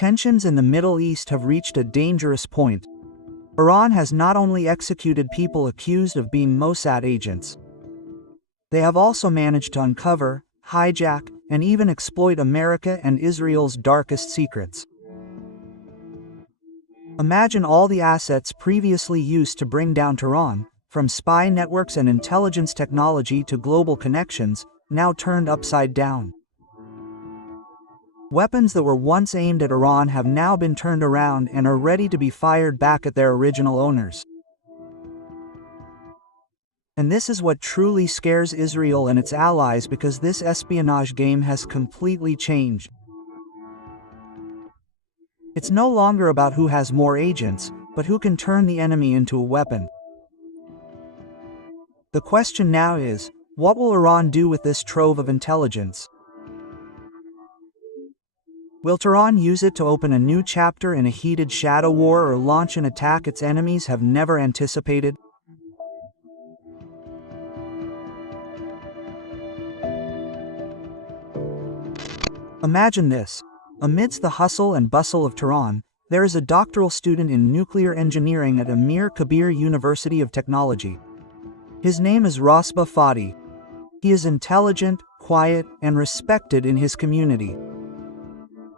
Tensions in the Middle East have reached a dangerous point. Iran has not only executed people accused of being Mossad agents, they have also managed to uncover, hijack, and even exploit America and Israel's darkest secrets. Imagine all the assets previously used to bring down Tehran, from spy networks and intelligence technology to global connections, now turned upside down. Weapons that were once aimed at Iran have now been turned around and are ready to be fired back at their original owners. And this is what truly scares Israel and its allies, because this espionage game has completely changed. It's no longer about who has more agents, but who can turn the enemy into a weapon. The question now is, what will Iran do with this trove of intelligence? Will Tehran use it to open a new chapter in a heated shadow war or launch an attack its enemies have never anticipated? Imagine this. Amidst the hustle and bustle of Tehran, there is a doctoral student in nuclear engineering at Amir Kabir University of Technology. His name is Rasba Fadi. He is intelligent, quiet, and respected in his community.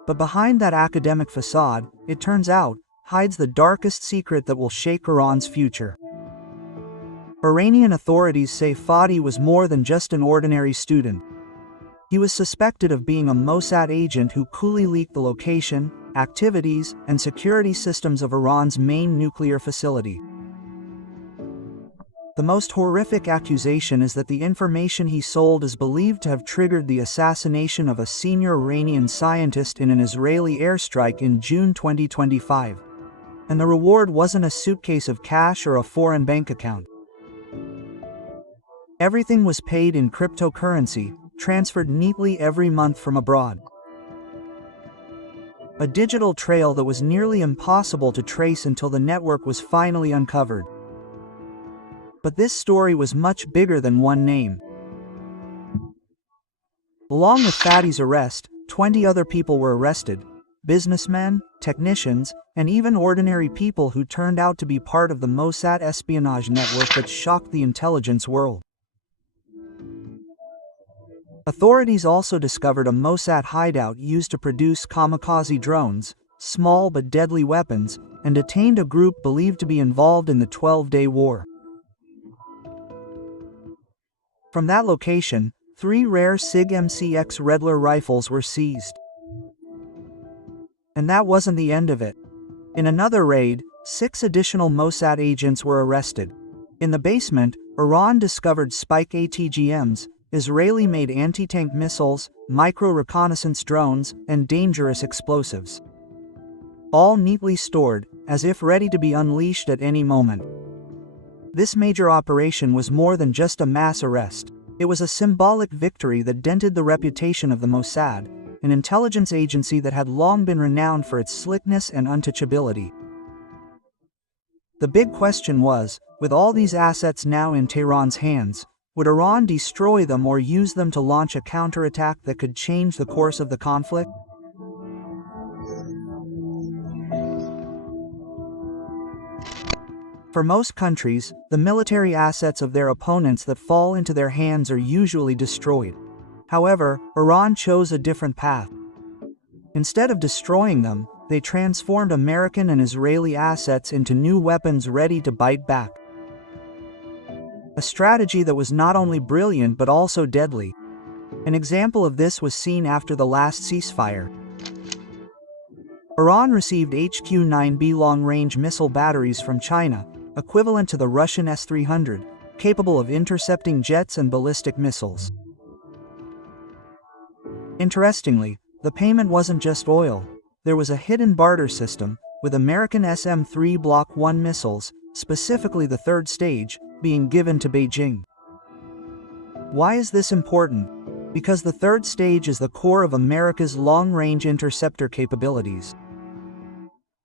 But behind that academic facade, it turns out, hides the darkest secret that will shake Iran's future. Iranian authorities say Fadi was more than just an ordinary student. He was suspected of being a Mossad agent who coolly leaked the location, activities, and security systems of Iran's main nuclear facility. The most horrific accusation is that the information he sold is believed to have triggered the assassination of a senior Iranian scientist in an Israeli airstrike in June 2025. And the reward wasn't a suitcase of cash or a foreign bank account. Everything was paid in cryptocurrency, transferred neatly every month from abroad. A digital trail that was nearly impossible to trace until the network was finally uncovered. But this story was much bigger than one name. Along with Fadi's arrest, 20 other people were arrested: businessmen, technicians, and even ordinary people who turned out to be part of the Mossad espionage network that shocked the intelligence world. Authorities also discovered a Mossad hideout used to produce kamikaze drones, small but deadly weapons, and detained a group believed to be involved in the 12-day war. From that location, 3 rare SIG MCX Redler rifles were seized. And that wasn't the end of it. In another raid, 6 additional Mossad agents were arrested. In the basement, Iran discovered Spike ATGMs, Israeli-made anti-tank missiles, micro-reconnaissance drones, and dangerous explosives. All neatly stored, as if ready to be unleashed at any moment. This major operation was more than just a mass arrest. It was a symbolic victory that dented the reputation of the Mossad, an intelligence agency that had long been renowned for its slickness and untouchability. The big question was, with all these assets now in Tehran's hands, would Iran destroy them or use them to launch a counterattack that could change the course of the conflict? For most countries, the military assets of their opponents that fall into their hands are usually destroyed. However, Iran chose a different path. Instead of destroying them, they transformed American and Israeli assets into new weapons ready to bite back. A strategy that was not only brilliant but also deadly. An example of this was seen after the last ceasefire. Iran received HQ-9B long-range missile batteries from China, equivalent to the Russian S-300, capable of intercepting jets and ballistic missiles. Interestingly, the payment wasn't just oil. There was a hidden barter system, with American SM-3 Block 1 missiles, specifically the third stage, being given to Beijing. Why is this important? Because the third stage is the core of America's long-range interceptor capabilities.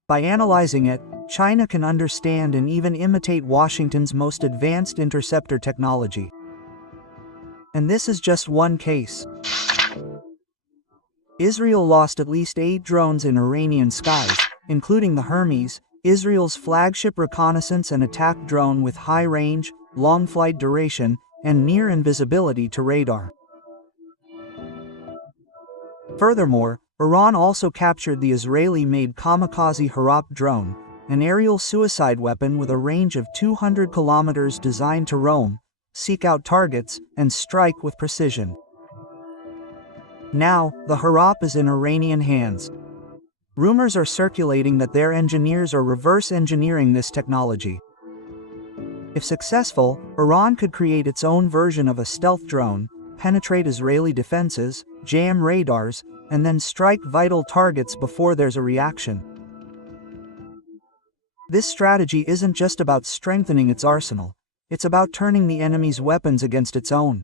By analyzing it, China can understand and even imitate Washington's most advanced interceptor technology. And this is just one case. Israel lost at least 8 drones in Iranian skies, including the Hermes, Israel's flagship reconnaissance and attack drone with high range, long flight duration, and near invisibility to radar. Furthermore, Iran also captured the Israeli-made kamikaze erupted drone, an aerial suicide weapon with a range of 200 kilometers designed to roam, seek out targets, and strike with precision. Now, the erupted is in Iranian hands. Rumors are circulating that their engineers are reverse engineering this technology. If successful, Iran could create its own version of a stealth drone, penetrate Israeli defenses, jam radars, and then strike vital targets before there's a reaction. This strategy isn't just about strengthening its arsenal, it's about turning the enemy's weapons against its own.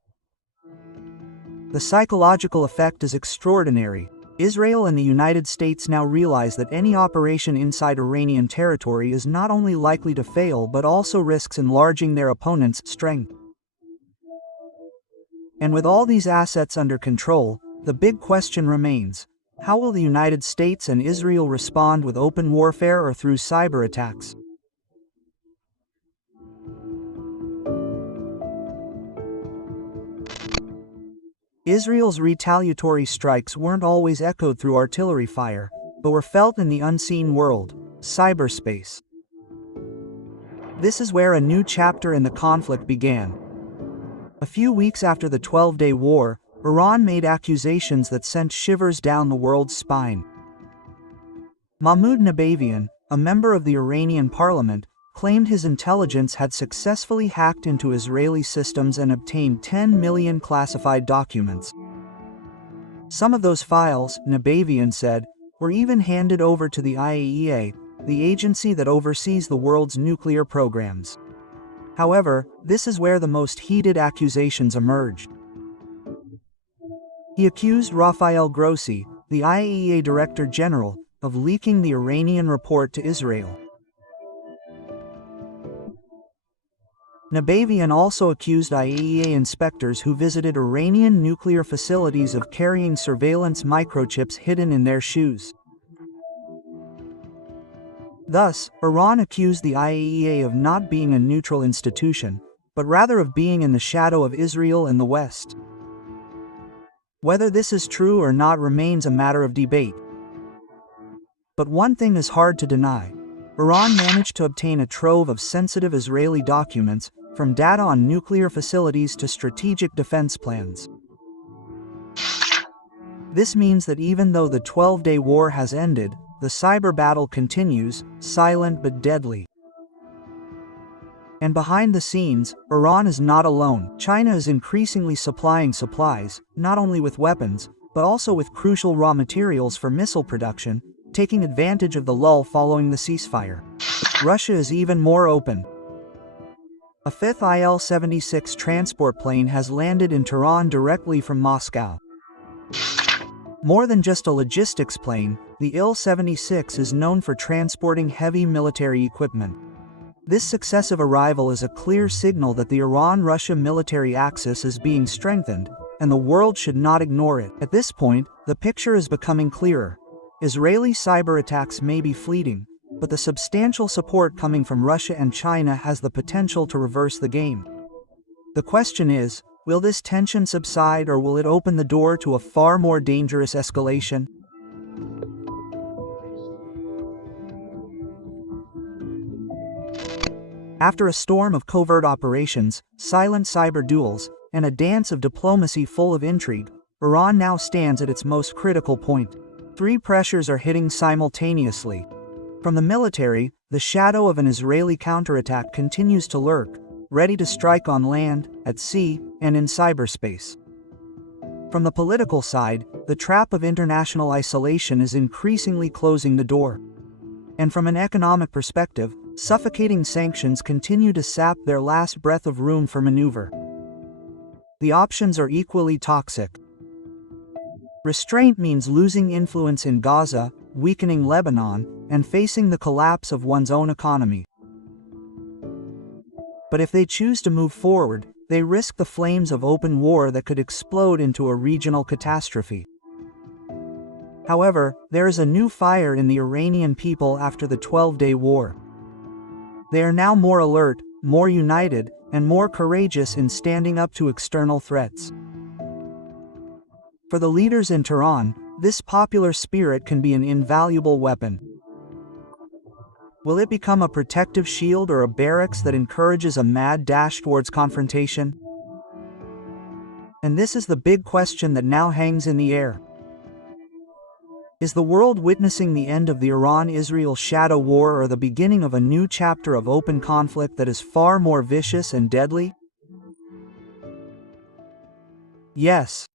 The psychological effect is extraordinary. Israel and the United States now realize that any operation inside Iranian territory is not only likely to fail but also risks enlarging their opponent's strength. And with all these assets under control, the big question remains: how will the United States and Israel respond, with open warfare or through cyber attacks? Israel's retaliatory strikes weren't always echoed through artillery fire, but were felt in the unseen world, cyberspace. This is where a new chapter in the conflict began. A few weeks after the 12-day war, Iran made accusations that sent shivers down the world's spine. Mahmoud Nabavian, a member of the Iranian parliament, claimed his intelligence had successfully hacked into Israeli systems and obtained 10 million classified documents. Some of those files, Nabavian said, were even handed over to the IAEA, the agency that oversees the world's nuclear programs. However, this is where the most heated accusations emerged. He accused Rafael Grossi, the IAEA Director General, of leaking the Iranian report to Israel. Nabavian also accused IAEA inspectors who visited Iranian nuclear facilities of carrying surveillance microchips hidden in their shoes. Thus, Iran accused the IAEA of not being a neutral institution, but rather of being in the shadow of Israel and the West. Whether this is true or not remains a matter of debate. But one thing is hard to deny: Iran managed to obtain a trove of sensitive Israeli documents, from data on nuclear facilities to strategic defense plans. This means that even though the 12-day war has ended, the cyber battle continues, silent but deadly. And behind the scenes, Iran is not alone. China is increasingly supplying supplies, not only with weapons, but also with crucial raw materials for missile production, taking advantage of the lull following the ceasefire. Russia is even more open. A fifth Il-76 transport plane has landed in Tehran directly from Moscow. More than just a logistics plane, the Il-76 is known for transporting heavy military equipment. This successive arrival is a clear signal that the Iran-Russia military axis is being strengthened, and the world should not ignore it. At this point, the picture is becoming clearer. Israeli cyber attacks may be fleeting, but the substantial support coming from Russia and China has the potential to reverse the game. The question is, will this tension subside, or will it open the door to a far more dangerous escalation? After a storm of covert operations, silent cyber duels, and a dance of diplomacy full of intrigue, Iran now stands at its most critical point. 3 pressures are hitting simultaneously. From the military, the shadow of an Israeli counterattack continues to lurk, ready to strike on land, at sea, and in cyberspace. From the political side, the trap of international isolation is increasingly closing the door. And from an economic perspective, suffocating sanctions continue to sap their last breath of room for maneuver. The options are equally toxic. Restraint means losing influence in Gaza, weakening Lebanon, and facing the collapse of one's own economy. But if they choose to move forward, they risk the flames of open war that could explode into a regional catastrophe. However, there is a new fire in the Iranian people after the 12-day war. They are now more alert, more united, and more courageous in standing up to external threats. For the leaders in Tehran, this popular spirit can be an invaluable weapon. Will it become a protective shield or a barracks that encourages a mad dash towards confrontation? And this is the big question that now hangs in the air. Is the world witnessing the end of the Iran-Israel shadow war or the beginning of a new chapter of open conflict that is far more vicious and deadly? Yes,